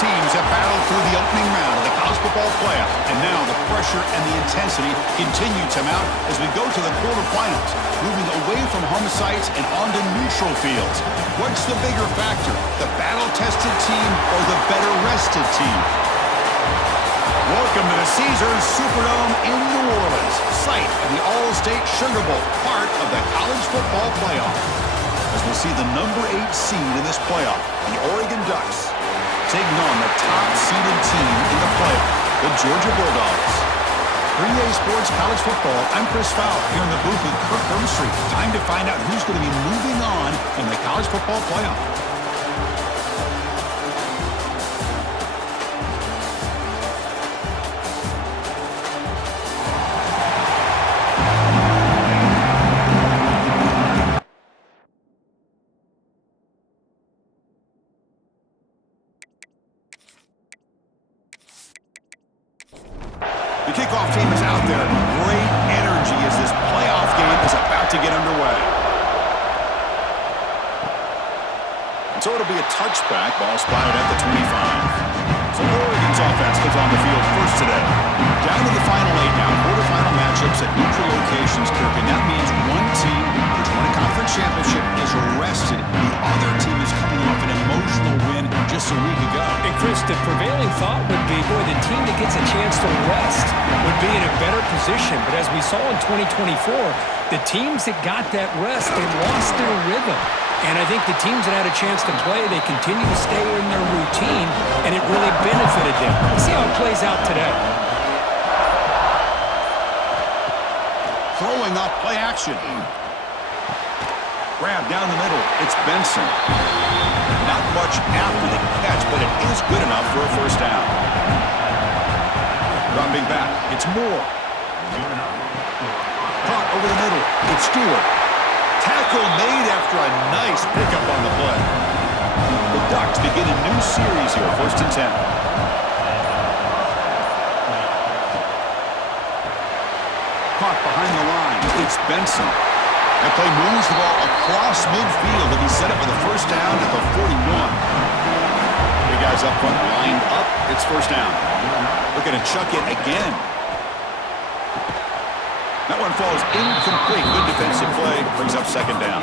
teams have battled through the opening round of the college football playoff, and now the pressure and the intensity continue to mount as we go to the quarterfinals, moving away from home sites and onto neutral fields. What's the bigger factor, the battle-tested team or the better-rested team? Welcome to the Caesars Superdome in New Orleans, site of the All-State Sugar Bowl, part of the college football playoff. As we'll see the number 8 seed in this playoff, the Oregon Ducks, taking on the top-seeded team in the playoff, the Georgia Bulldogs. 3A Sports College Football, I'm Chris Fowler, here in the booth with Kirk Herbstreit. Time to find out who's going to be moving on in the college football playoff. The kickoff team is out there. Great energy as this playoff game is about to get underway. And so it'll be a touchback. Ball spotted at the 25. So Oregon's offense comes on the field first today. Down to the final 8 now. Quarterfinal matchups at neutral locations, Kirk. And that means one team which won a conference championship is rested. The other team is coming off an emotional win just a week ago. And Chris, the prevailing thought would be, boy, the team that gets a chance to rest would be in a better position. But as we saw in 2024, the teams that got that rest, they lost their rhythm. And I think the teams that had a chance to play, they continue to stay in their routine, and it really benefited them. Let's see how it plays out today. Throwing off play action. Grab down the middle. It's Benson. Not much after the catch, but it is good enough for a first down. Dropping back. It's Moore. Caught over the middle. It's Stewart. Tackle made after a nice pickup on the play. The Ducks begin a new series here, 1st and 10. Caught behind the line. It's Benson. That play moves the ball across midfield, and he set up with a first down at the 41. The guys up front lined up. It's first down. Looking to chuck it again. That one falls incomplete. Good defensive play. Brings up second down.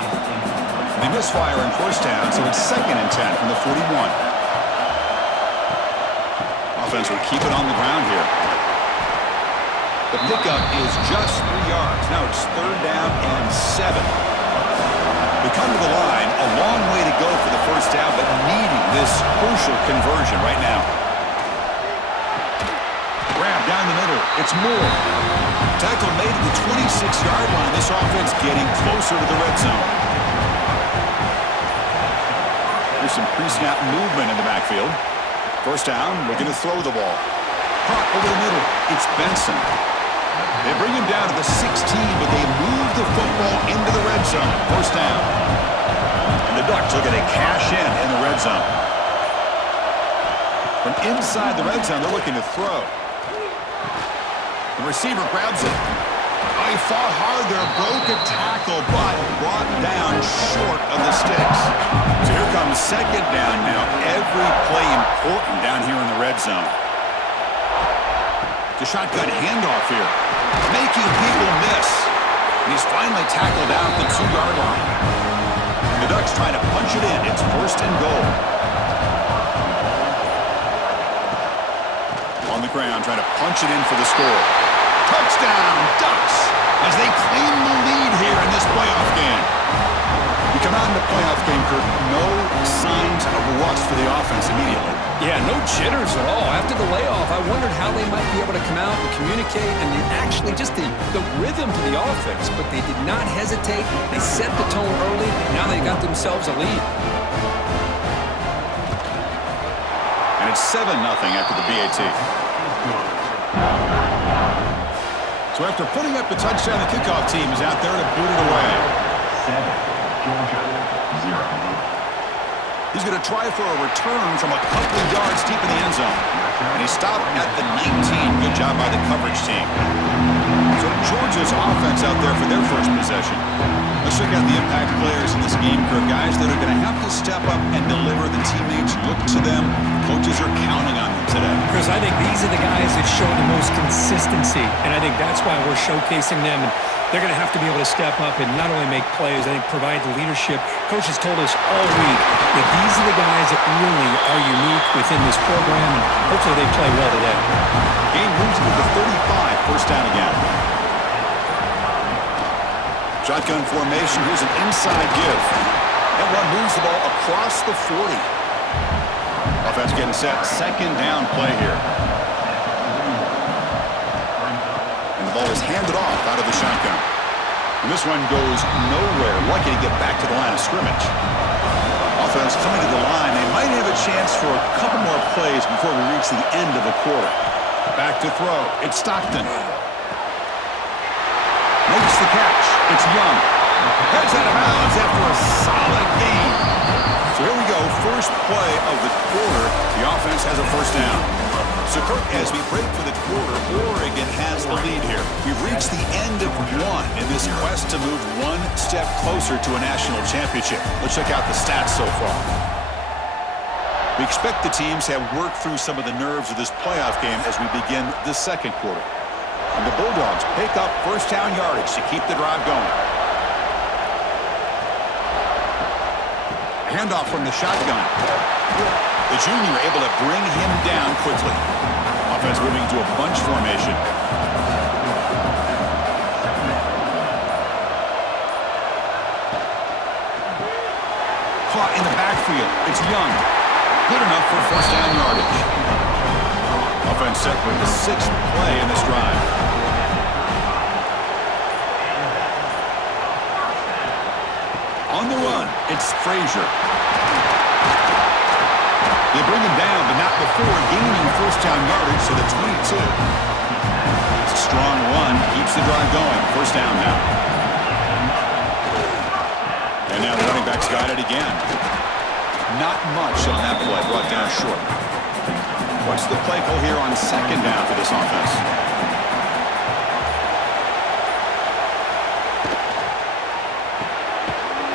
They misfire in first down, so it's 2nd and 10 from the 41. Offense will keep it on the ground here. The pickup is just 3 yards. Now it's 3rd down and 7. They come to the line. A long way to go for the first down, but needing this crucial conversion right now. Grab down the middle. It's Moore. Tackle made at the 26-yard line. This offense getting closer to the red zone. There's some pre-snap movement in the backfield. First down, looking to throw the ball. Caught over the middle. It's Benson. They bring him down to the 16, but they move the football into the red zone. First down. And the Ducks looking to cash in the red zone. From inside the red zone, they're looking to throw. The receiver grabs it. He fought hard there, broke a tackle, but brought down short of the sticks. So here comes second down now. Every play important down here in the red zone. The shotgun handoff here, making people miss. And he's finally tackled out the 2-yard line. The Ducks trying to punch it in. It's 1st and goal. On the ground, trying to punch it in for the score. Touchdown, Ducks, as they claim the lead here in this playoff game. You come out in the playoff game, Kirk, no signs of rust for the offense immediately. Yeah, no jitters at all. After the layoff, I wondered how they might be able to come out and communicate and actually just the rhythm to the offense, but they did not hesitate. They set the tone early. Now they got themselves a lead. And it's 7-0 after the BAT. So after putting up the touchdown, the kickoff team is out there to boot it away. 7, Georgia, 0. He's going to try for a return from a couple of yards deep in the end zone. And he stopped at the 19. Good job by the coverage team. So Georgia's offense out there for their first possession. Let's check out the impact players in this game crew. Guys that are going to have to step up and deliver. The teammates look to them. Coaches are counting on them today. Chris, I think these are the guys that show the most consistency, and I think that's why we're showcasing them. And they're going to have to be able to step up and not only make plays, I think provide the leadership. Coach has told us all week that these are the guys that really are unique within this program, and hopefully they play well today. Game moves to the 35, first down again. Shotgun formation, here's an inside give. That one moves the ball across the 40. Offense getting set, second down play here. And the ball is handed off out of the shotgun. And this one goes nowhere. Lucky to get back to the line of scrimmage. Offense coming to the line. They might have a chance for a couple more plays before we reach the end of the quarter. Back to throw. It's Stockton. Makes the catch. It's Young. Heads out of bounds after a solid gain. So here we go. First play of the quarter. The offense has a first down. So, Kirk, as we break for the quarter, Oregon has the lead here. We've reached the end of one in this quest to move one step closer to a national championship. Let's check out the stats so far. We expect the teams have worked through some of the nerves of this playoff game as we begin the second quarter. And the Bulldogs pick up first down yardage to keep the drive going. Handoff from the shotgun. The junior able to bring him down quickly. Offense moving to a bunch formation. Caught in the backfield. It's Young. Good enough for first down yardage. Offense set for the sixth play in this drive. On the run, it's Frazier. They bring him down, but not before gaining first down yardage to the 22. It's a strong run, keeps the drive going. First down now. And now the running back's got it again. Not much on that play, brought down short. What's the play call here on second down for this offense?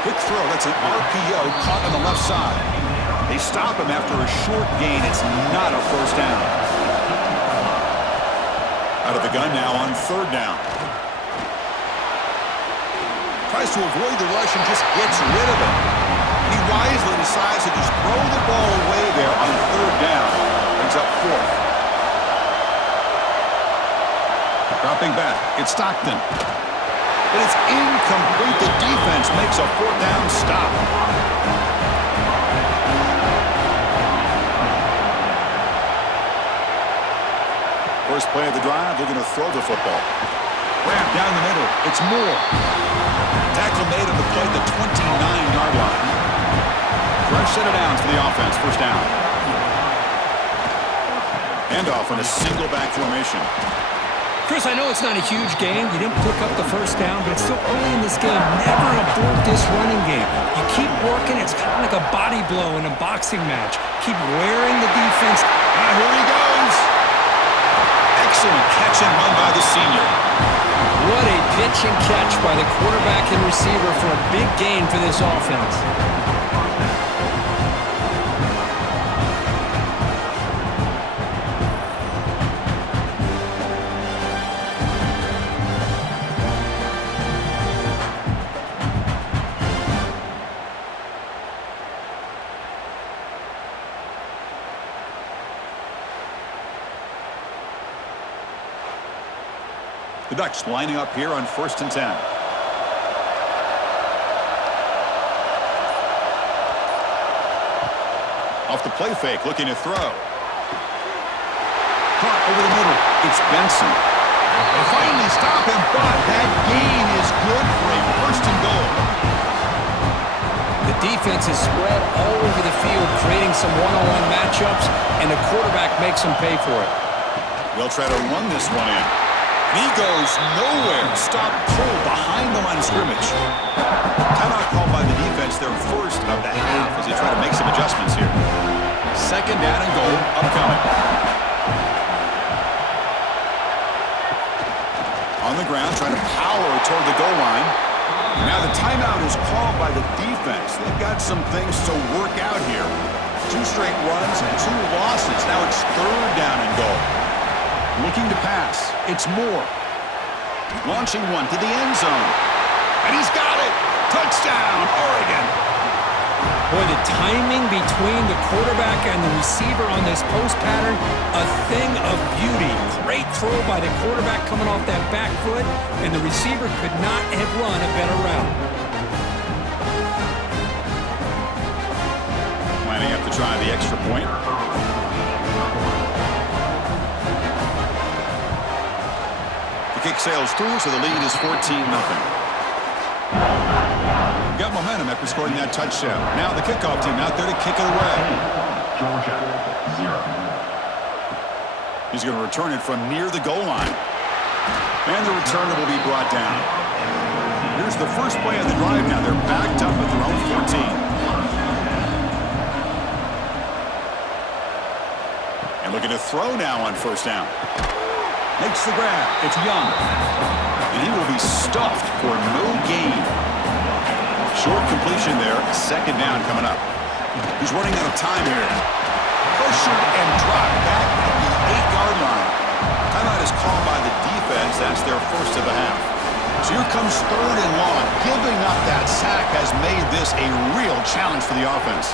Quick throw, that's an RPO caught on the left side. They stop him after a short gain. It's not a first down. Out of the gun now on third down. Tries to avoid the rush and just gets rid of it. And he wisely decides to just throw the ball away there on third down. Brings up fourth. Dropping back, it's Stockton. But it's incomplete. The defense makes a fourth down stop. First play of the drive, they're going to throw the football. Wrap down the middle. It's Moore. Tackle made on the play at the 29-yard line. Fresh set of downs for the offense. First down. Handoff on a single back formation. Chris, I know it's not a huge game. You didn't pick up the first down, but it's still early in this game. Never abort this running game. You keep working. It's kind of like a body blow in a boxing match. Keep wearing the defense. And here he goes. Excellent catch and run by the senior. What a pitch and catch by the quarterback and receiver for a big gain for this offense. The Ducks lining up here on 1st and 10. Off the play fake, looking to throw. Caught over the middle. It's Benson. They finally stop him, but that gain is good for a 1st and goal. The defense is spread all over the field, creating some one-on-one matchups, and the quarterback makes them pay for it. They'll try to run this one in. He goes nowhere. Stop cold behind the line of scrimmage. Timeout called by the defense, their first of the half, as they try to make some adjustments here. Second down and goal upcoming. the ground, trying to power toward the goal line. Now the timeout is called by the defense. They've got some things to work out here. 2 straight runs and 2 losses. Now it's 3rd down and goal. Looking to pass. It's Moore. Launching one to the end zone. And he's got it. Touchdown, Oregon. Boy, the timing between the quarterback and the receiver on this post pattern, a thing of beauty. Great throw by the quarterback coming off that back foot, and the receiver could not have run a better route. Lining up to try the extra point. The kick sails through, so the lead is 14-0. Got momentum after scoring that touchdown. Now the kickoff team out there to kick it away. Georgia, 0. He's going to return it from near the goal line. And the returner will be brought down. Here's the first play of the drive now. They're backed up at their own 14. And looking to throw now on 1st down. Makes the grab. It's Young. And he will be stuffed for no gain. Short completion there. 2nd down coming up. He's running out of time here. Pressured and dropped back at the 8-yard line. Timeout is called by the defense. That's their first of the half. So here comes 3rd and long. Giving up that sack has made this a real challenge for the offense.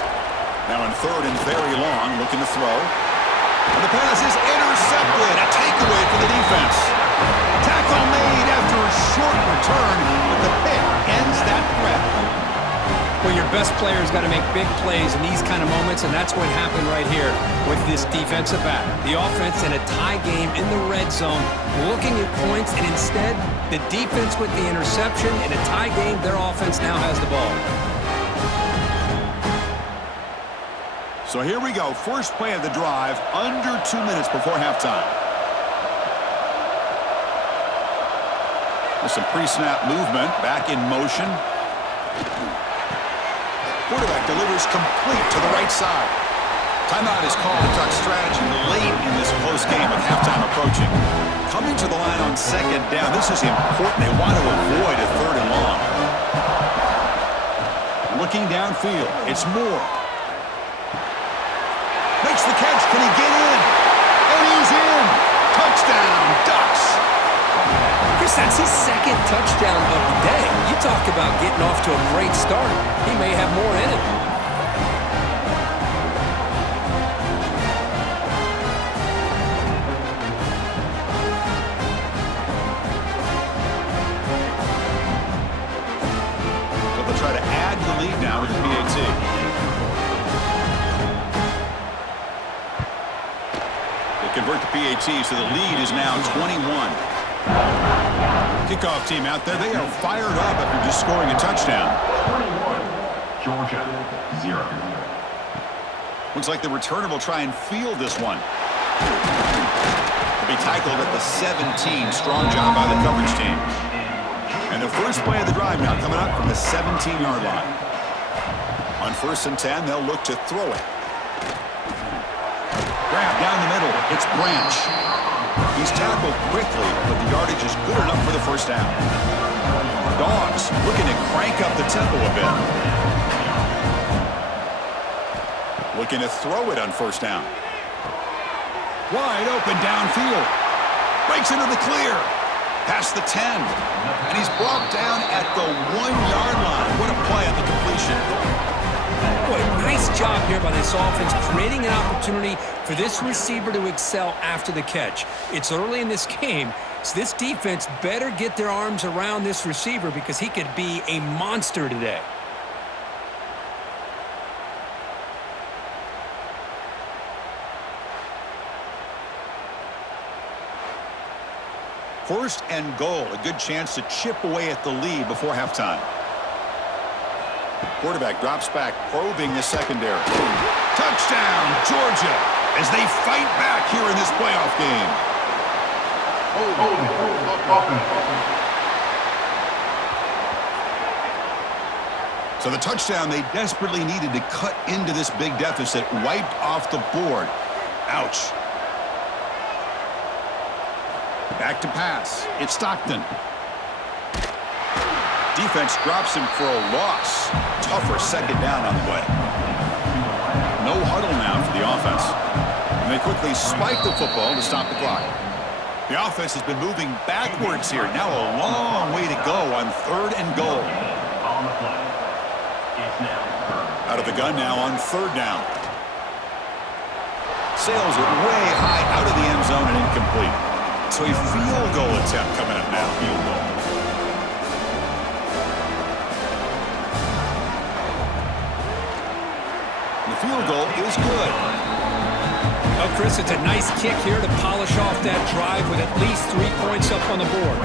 Now in 3rd and very long, looking to throw. And the pass is intercepted. A takeaway for the defense. Tackle made after a short return, but the pick ends that threat. Well, your best player's got to make big plays in these kind of moments, and that's what happened right here with this defensive back. The offense in a tie game in the red zone, looking at points, and instead, the defense with the interception. In a tie game, their offense now has the ball. So here we go. First play of the drive, under 2 minutes before halftime. With some pre-snap movement, back in motion. Quarterback delivers complete to the right side. Timeout is called to talk strategy late in this close game with halftime approaching. Coming to the line on 2nd down. This is important. They want to avoid a 3rd and long. Looking downfield. It's Moore. Makes the catch. Can he get in? And he's in. Touchdown, Ducks. Chris, that's his 2nd touchdown of the day. You talk about getting off to a great start. He may have more in it. So they'll try to add the lead now with the PAT. They convert the PAT, so the lead is now 21. Kickoff team out there. They are fired up after just scoring a touchdown. 21. Georgia, 0. Looks like the returner will try and field this one. They'll be tackled at the 17. Strong job by the coverage team. And the first play of the drive now coming up from the 17-yard line. On 1st and 10, they'll look to throw it. Grab down the middle. It's Branch. He's tackled quickly, but the yardage is good enough for the 1st down. Dogs looking to crank up the tempo a bit. Looking to throw it on 1st down. Wide open downfield. Breaks into the clear. Past the 10. And he's brought down at the 1-yard line. What a play on the completion. Boy, nice job here by this offense, creating an opportunity for this receiver to excel after the catch. It's early in this game, so this defense better get their arms around this receiver because he could be a monster today. First and goal, a good chance to chip away at the lead before halftime. Quarterback drops back, probing the secondary. Touchdown, Georgia, as they fight back here in this playoff game. So the touchdown they desperately needed to cut into this big deficit, wiped off the board. Ouch. Back to pass. It's Stockton. Defense drops him for a loss. Tougher second down on the way. No huddle now for the offense. And they quickly spike the football to stop the clock. The offense has been moving backwards here. Now a long way to go on 3rd and goal. On the play. It's now third. Out of the gun now on 3rd down. Sails it way high out of the end zone and incomplete. So a field goal attempt coming up now. Field goal. The field goal is good. Oh, Chris, it's a nice kick here to polish off that drive with at least 3 points up on the board.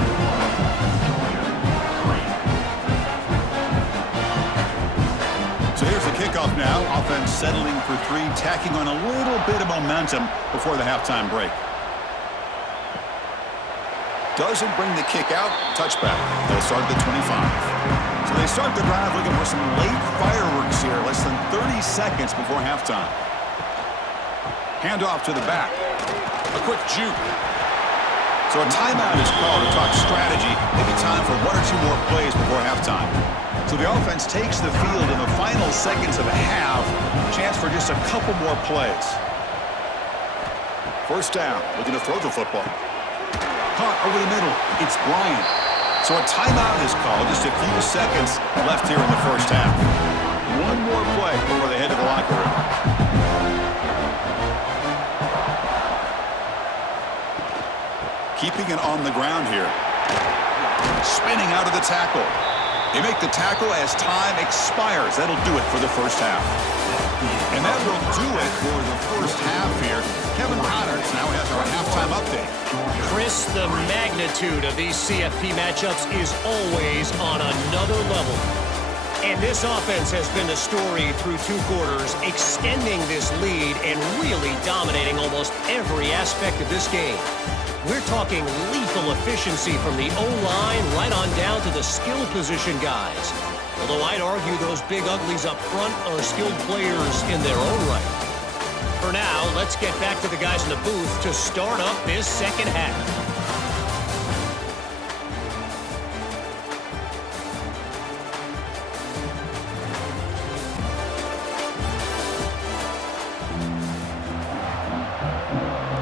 So here's the kickoff now. Offense settling for 3, tacking on a little bit of momentum before the halftime break. Doesn't bring the kick out. Touchback. They'll start at the 25. So they start the drive looking for some late fireworks here. Less than 30 seconds before halftime. Handoff to the back. A quick juke. So a timeout is called to talk strategy. Maybe time for 1 or 2 more plays before halftime. So the offense takes the field in the final seconds of the half. Chance for just a couple more plays. First down. Looking to throw the football. Caught over the middle. It's Bryant. So a timeout is called. Just a few seconds left here in the first half. 1 more play before they head to the locker room. Keeping it on the ground here. Spinning out of the tackle. They make the tackle as time expires. That'll do it for the first half. And that will do it for the first half here. Kevin Connors now has our halftime update. Chris, the magnitude of these CFP matchups is always on another level. And this offense has been the story through 2 quarters, extending this lead and really dominating almost every aspect of this game. We're talking lethal efficiency from the O-line right on down to the skill position guys. Although I'd argue those big uglies up front are skilled players in their own right. For now, let's get back to the guys in the booth to start up this second half.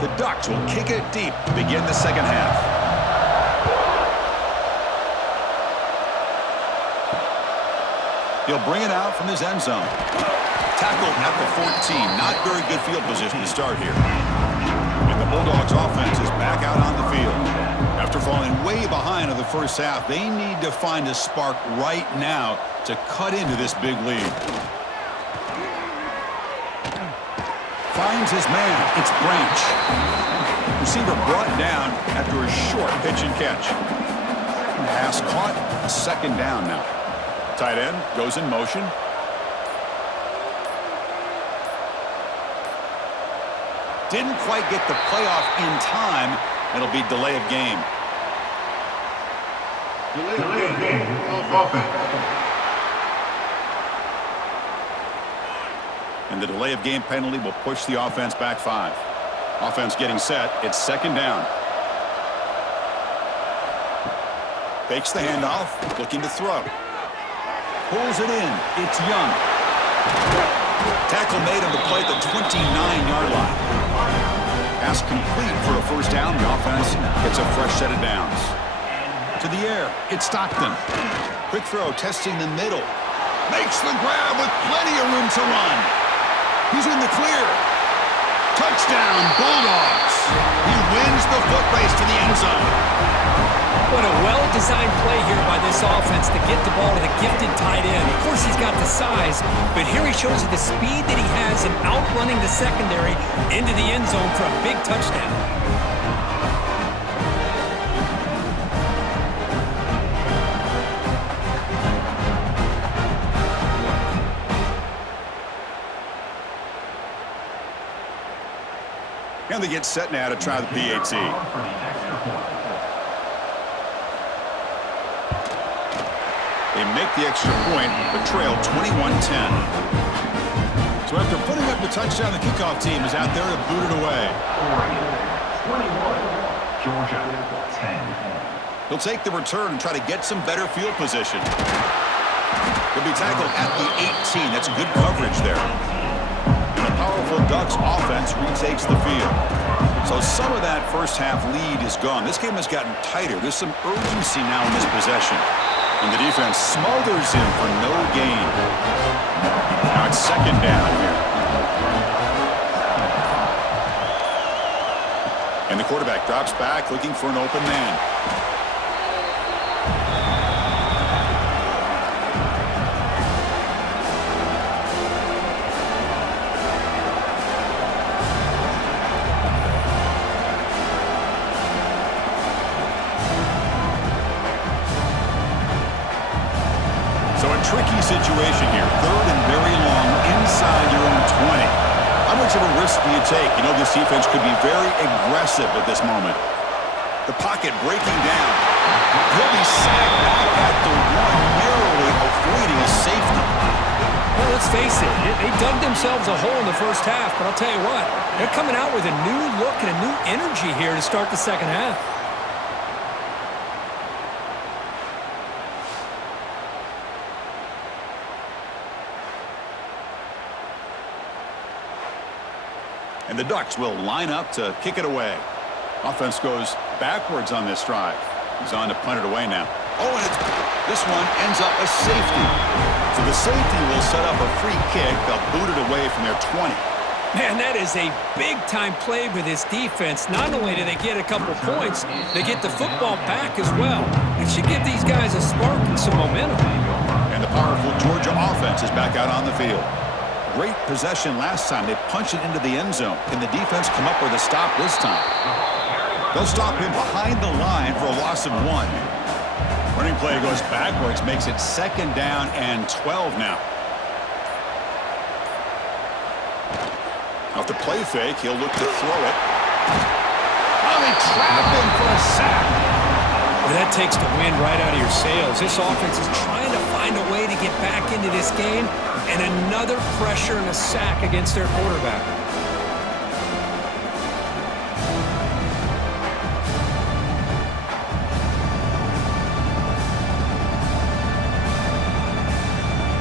The Ducks will kick it deep to begin the second half. He'll bring it out from his end zone. Tackled at the 14. Not very good field position to start here. And the Bulldogs offense is back out on the field. After falling way behind in the first half, they need to find a spark right now to cut into this big lead. Finds his man. It's Branch. Receiver brought down after a short pitch and catch. Pass caught. Second down now. Tight end goes in motion. Didn't quite get the playoff in time. It'll be delay of game. Delay of game. Offense. And the delay of game penalty will push the offense back 5. Offense getting set. It's second down. Fakes the handoff. Looking to throw. Pulls it in. It's Young. Tackle made on the play at the 29-yard line. Pass complete for a first down. The offense gets a fresh set of downs. To the air. It's Stockton. Quick throw. Testing the middle. Makes the grab with plenty of room to run. He's in the clear. Touchdown, Bulldogs. He wins the foot race to the end zone. What a well-designed play here by this offense to get the ball to the gifted tight end. Of course, he's got the size, but here he shows you the speed that he has in outrunning the secondary into the end zone for a big touchdown. And they get set now to try the PAT. They make the extra point, but trail 21-10. So after putting up the touchdown, the kickoff team is out there to boot it away. Georgia, 10. He'll take the return and try to get some better field position. He'll be tackled at the 18. That's good coverage there. And the powerful Ducks offense retakes the field. So some of that first half lead is gone. This game has gotten tighter. There's some urgency now in this possession. And the defense smothers him for no gain. Now it's second down here. And the quarterback drops back looking for an open man. Tricky situation here. Third and very long inside your own 20. How much of a risk do you take? You know this defense could be very aggressive at this moment. The pocket breaking down. He'll be sacked back at the one, narrowly avoiding a safety. Well, let's face it. They dug themselves a hole in the first half, but I'll tell you what, they're coming out with a new look and a new energy here to start the second half. And the Ducks will line up to kick it away. Offense goes backwards on this drive. He's on to punt it away now. Oh, and this one ends up a safety. So the safety will set up a free kick. They'll boot it away from their 20. Man, that is a big-time play with this defense. Not only do they get a couple points, they get the football back as well. It should give these guys a spark and some momentum. And the powerful Georgia offense is back out on the field. Great possession last time. They punch it into the end zone. Can the defense come up with a stop this time? They'll stop him behind the line for a loss of 1. Running play goes backwards, makes it second down and 12 now. Off the play fake, he'll look to throw it. Oh, they trap him for a sack. Well, that takes the wind right out of your sails. This offense is trying to find a way to get back into this game, and another pressure and a sack against their quarterback.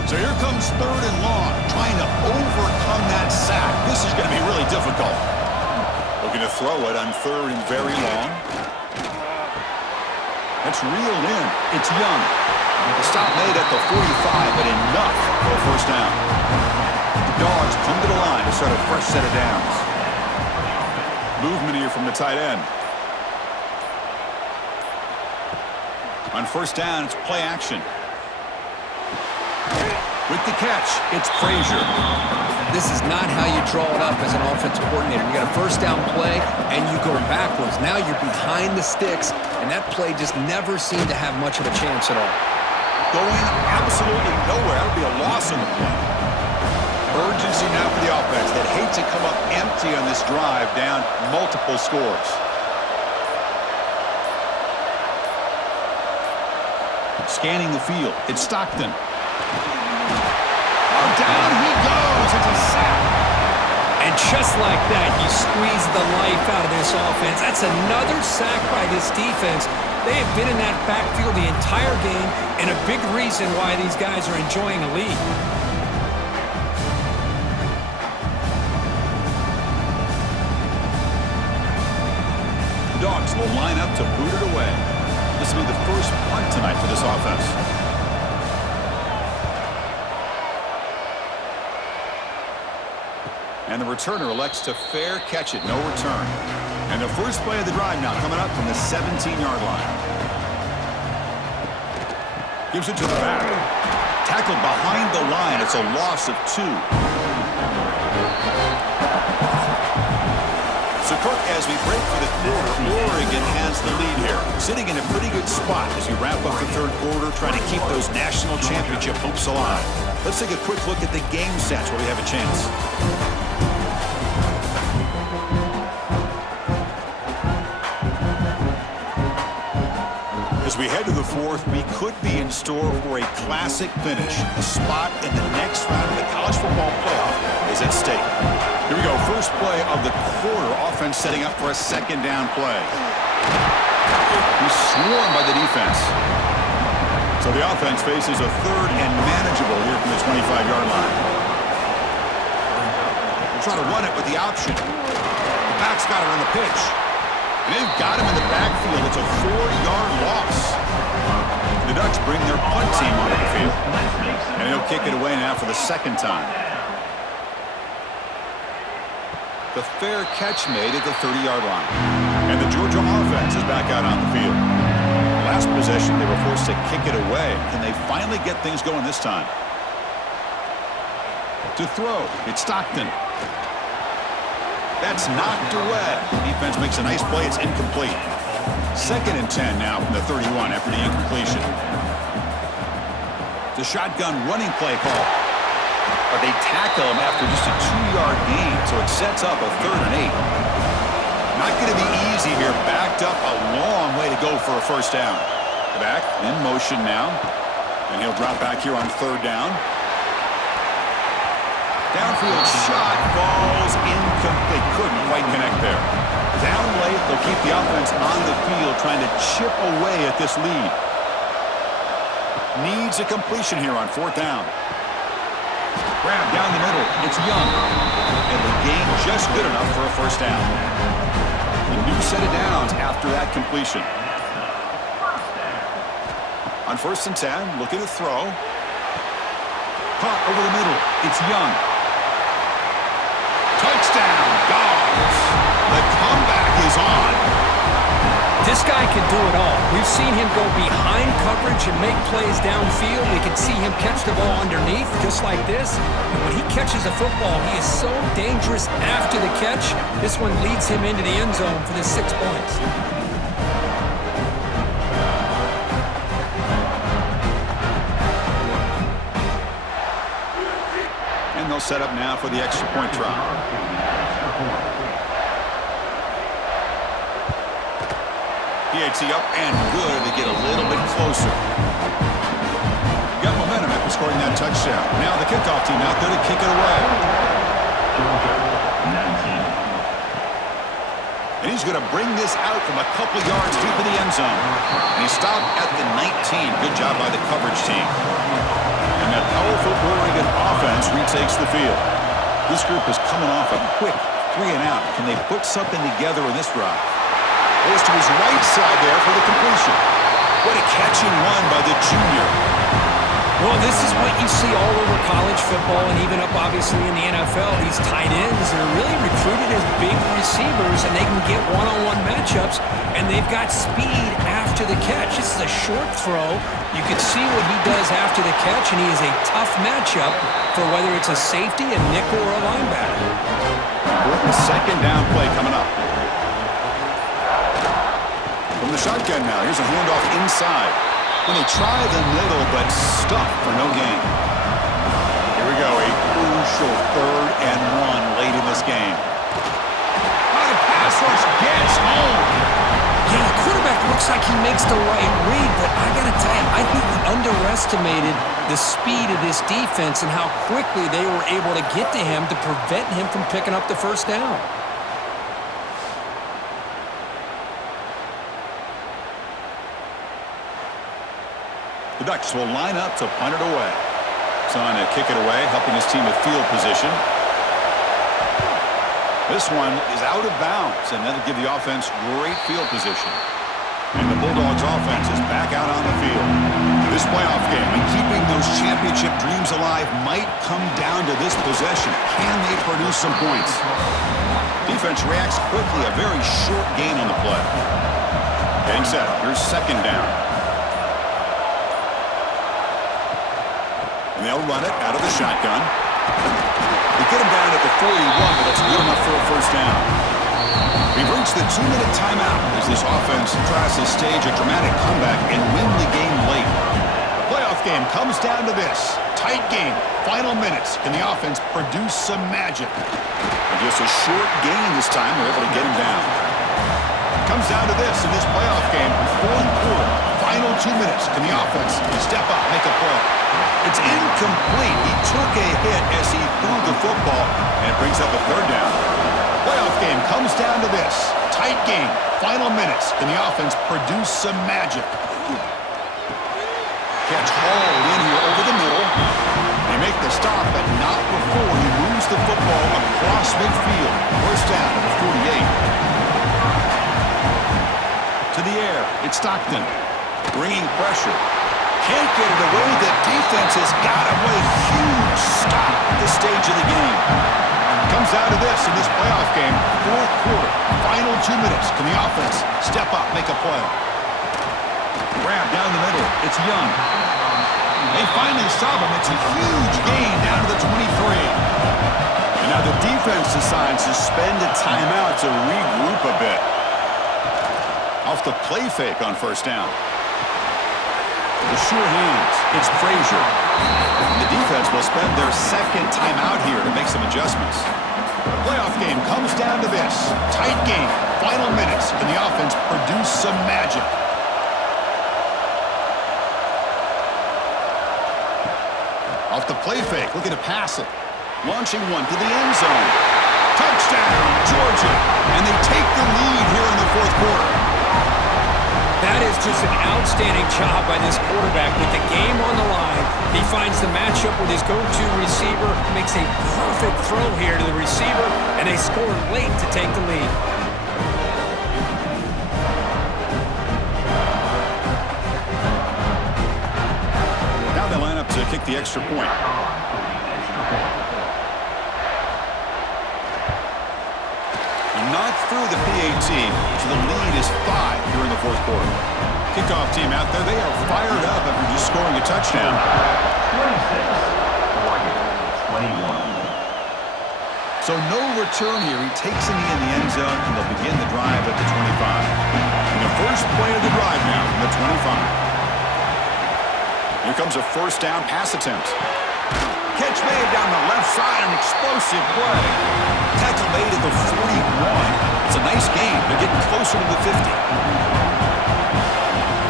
So here comes third and long, trying to overcome that sack. This is going to be really difficult. Looking to throw it on third and very long. That's reeled in. It's Young. The stop made at the 45, but enough for a first down. The Dogs come to the line to start a fresh set of downs. Movement here from the tight end. On first down, it's play action. With the catch, it's Frazier. This is not how you draw it up as an offensive coordinator. You got a first down play, and you go backwards. Now you're behind the sticks, and that play just never seemed to have much of a chance at all. Going absolutely nowhere. That would be a loss on the play. Urgency now for the offense that hate to come up empty on this drive, down multiple scores. Scanning the field, it's Stockton. Oh, down he goes. It's a sack. And just like that, you squeeze the life out of this offense. That's another sack by this defense. They have been in that backfield the entire game, and a big reason why these guys are enjoying a lead. The Dogs will line up to boot it away. This will be the first punt tonight for this offense. And the returner elects to fair catch it, no return. And the first play of the drive now coming up from the 17-yard line. Gives it to the back. Tackled behind the line. It's a loss of 2. So, Kirk, as we break for the quarter, Oregon has the lead here. Sitting in a pretty good spot as we wrap up the third quarter, trying to keep those national championship hopes alive. Let's take a quick look at the game stats where we have a chance. As we head to the fourth, we could be in store for a classic finish. A spot in the next round of the college football playoff is at stake. Here we go. First play of the quarter. Offense setting up for a second down play. He's swarmed by the defense. So the offense faces a third and manageable here from the 25-yard line. They'll try to run it with the option. The back's got it on the pitch. And they've got him in the backfield. It's a 4-yard loss. The Ducks bring their punt team onto the field. And he'll kick it away now for the second time. The fair catch made at the 30-yard line. And the Georgia offense is back out on the field. Last possession, they were forced to kick it away. Can they finally get things going this time? To throw, it's Stockton. That's knocked away. Defense makes a nice play. It's incomplete. 2nd and 10 now from the 31 after the incompletion. The shotgun running play call. But they tackle him after just a 2-yard gain, so it sets up a 3rd and 8. Not going to be easy here. Backed up a long way to go for a first down. Back in motion now. And he'll drop back here on 3rd down. Downfield shot falls incomplete. Couldn't quite connect there. Down late, they'll keep the offense on the field trying to chip away at this lead. Needs a completion here on 4th down. Grab down the middle. It's Young. And the gain just good enough for a first down. A new set of downs after that completion. On 1st and 10, looking to throw. Caught over the middle. It's Young. Touchdown, Dogs. The comeback is on. This guy can do it all. We've seen him go behind coverage and make plays downfield. We can see him catch the ball underneath, just like this. And when he catches a football, he is so dangerous after the catch. This one leads him into the end zone for the 6 points. And they'll set up now for the extra point try. PAT up and good to get a little bit closer. Got momentum after scoring that touchdown. Now the kickoff team out there to kick it away. And he's going to bring this out from a couple yards deep in the end zone. And he stopped at the 19. Good job by the coverage team. And that powerful Oregon offense retakes the field. This group is coming off a quick 3-and-out. Can they put something together in this drive? Goes to his right side there for the completion. What a catching one by the junior. Well, this is what you see all over college football and even up, obviously, in the NFL. These tight ends are really recruited as big receivers, and they can get one-on-one matchups, and they've got speed after the catch. This is a short throw. You can see what he does after the catch, and he is a tough matchup for whether it's a safety, a nickel, or a linebacker. 4th and 2nd down play coming up. From the shotgun now, here's a handoff inside. When they try the middle, but stuffed for no gain. Here we go, a crucial 3rd and 1 late in this game. Oh, the pass rush gets home. Yeah, the quarterback looks like he makes the right read, but I got to tell you, I think he underestimated the speed of this defense and how quickly they were able to get to him to prevent him from picking up the first down. The Ducks will line up to punt it away. Son to kick it away, helping his team with field position. This one is out of bounds, and that'll give the offense great field position. And the Bulldogs offense is back out on the field. This playoff game and keeping those championship dreams alive might come down to this possession. Can they produce some points? Defense reacts quickly, a very short gain on the play. Getting set, here's 2nd down. And they'll run it out of the shotgun. They get him down at the 41, but that's good enough for a first down. We've reached the 2-minute timeout as this offense tries to stage a dramatic comeback and win the game late. The playoff game comes down to this. Tight game, final minutes. Can the offense produce some magic? And just a short gain this time, they're able to get him down. Comes down to this in this playoff game. 4th quarter, final 2 minutes. Can the offense step up, make a play? It's incomplete. He took a hit as he threw the football, and it brings up a 3rd down. Playoff game comes down to this. Tight game. Final minutes. Can the offense produce some magic? Catch hauled in here over the middle. They make the stop, but not before he moves the football across midfield. First down at the 48. To the air. It's Stockton. Bringing pressure. Can't get it away. The defense has got away. Huge stop at this stage of the game. Comes out of this in this playoff game. Fourth quarter. Final 2 minutes. Can the offense step up, make a play? Grab down the middle. It's Young. They finally stop him. It's a huge gain down to the 23. And now the defense decides to spend a timeout to regroup a bit. Off the play fake on first down. The sure hands. It's Frazier. And the defense will spend their second timeout here to make some adjustments. The playoff game comes down to this. Tight game. Final minutes. Can the offense produce some magic? Off the play fake. Looking to pass it. Launching one to the end zone. Touchdown, Georgia. And they take the lead here in the fourth quarter. That is just an outstanding job by this quarterback with the game on the line. He finds the matchup with his go-to receiver, makes a perfect throw here to the receiver, and they score late to take the lead. Now they line up to kick the extra point. Not through the PAT, so the lead is 5 here in the fourth quarter. Kickoff team out there, they are fired up after just scoring a touchdown. 26, 21. So no return here. He takes a knee in the end zone, and they'll begin the drive at the 25. And the first play of the drive now from the 25. Here comes a first down pass attempt. Catch made down the left side, an explosive play. Tackle made at the 41. It's a nice game. They're getting closer to the 50.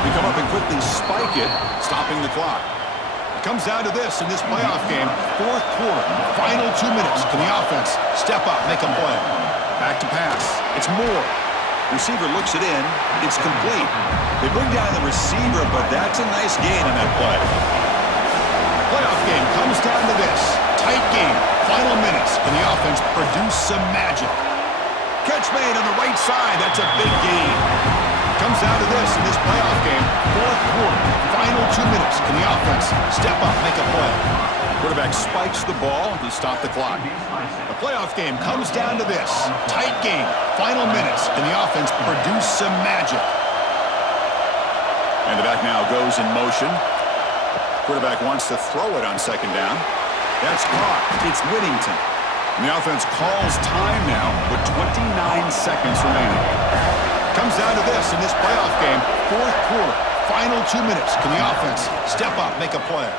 We come up and quickly spike it, stopping the clock. It comes down to this in this playoff game. Fourth quarter, final 2 minutes. Can the offense step up, make a play? Back to pass. It's Moore. Receiver looks it in. It's complete. They bring down the receiver, but that's a nice gain on that play. Playoff game comes down to this. Tight game. Final minutes. Can the offense produce some magic? Catch made on the right side. That's a big gain. Comes down to this in this playoff game. Fourth quarter. Final 2 minutes. Can the offense step up, make a play? Quarterback spikes the ball to stop the clock. The playoff game comes down to this. Tight game. Final minutes. Can the offense produce some magic? And the back now goes in motion. Quarterback wants to throw it on second down. That's caught. It's Whittington. And the offense calls time now with 29 seconds remaining. Comes down to this in this playoff game. Fourth quarter. Final 2 minutes. Can the offense step up, make a play?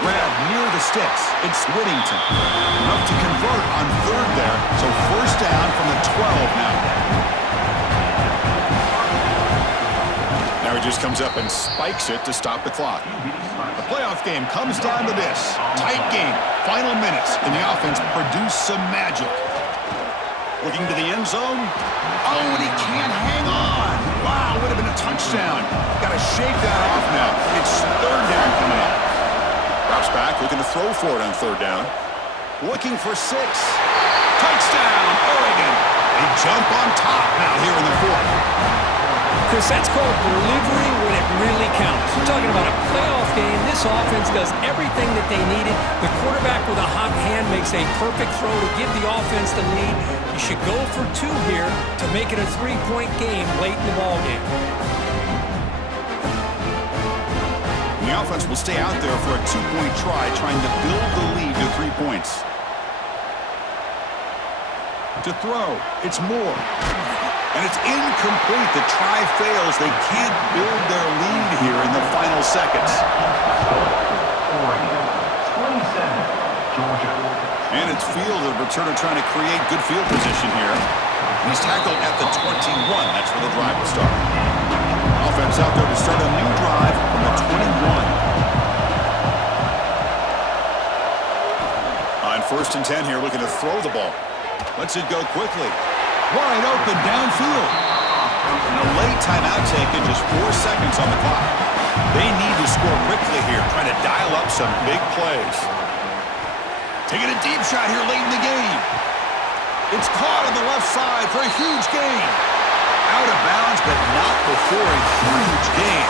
Grab near the sticks. It's Whittington. Enough to convert on third there. So first down from the 12 now. Now he just comes up and spikes it to stop the clock. The playoff game comes down to this. Tight game. Final minutes. Can the offense produce some magic? Looking to the end zone. Oh, and he can't hang on. Wow, would have been a touchdown. Got to shake that off now. It's third down coming up. Drops back, looking to throw for it on third down. Looking for 6. Touchdown, Oregon. They jump on top now here in the fourth. Chris, that's called delivery when it really counts. We're talking about a playoff game. This offense does everything that they needed. The quarterback with a hot hand makes a perfect throw to give the offense the lead. You should go for 2 here to make it a 3-point game late in the ballgame. The offense will stay out there for a 2-point try, trying to build the lead to 3 points. To throw, it's Moore. And it's incomplete. The try fails. They can't build their lead here in the final seconds. Oregon, 27, Georgia. And it's field, the returner trying to create good field position here. He's tackled at the 21. That's where the drive will start. Offense out there to start a new drive from the 21. On first and 10 here, looking to throw the ball. Lets it go quickly. Wide open downfield. And a late timeout taken, just 4 seconds on the clock. They need to score quickly here, trying to dial up some big plays. Taking a deep shot here late in the game. It's caught on the left side for a huge gain. Out of bounds, but not before a huge gain.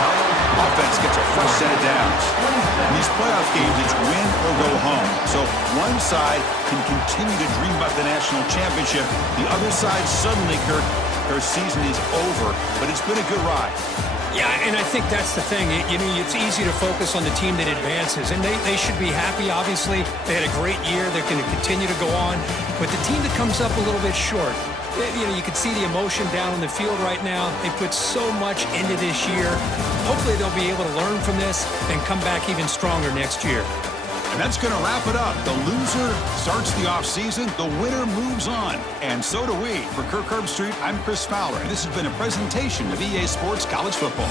Offense gets a fresh set of downs. In these playoff games, it's win or go home. So one side can continue to dream about the national championship. The other side suddenly, Kirk, their season is over, but it's been a good ride. Yeah, and I think that's the thing. It's easy to focus on the team that advances, and they should be happy, obviously. They had a great year. They're going to continue to go on. But the team that comes up a little bit short, you can see the emotion down on the field right now. They put so much into this year. Hopefully they'll be able to learn from this and come back even stronger next year. And that's going to wrap it up. The loser starts the offseason. The winner moves on. And so do we. For Kirk Herbstreit, I'm Chris Fowler. And this has been a presentation of EA Sports College Football.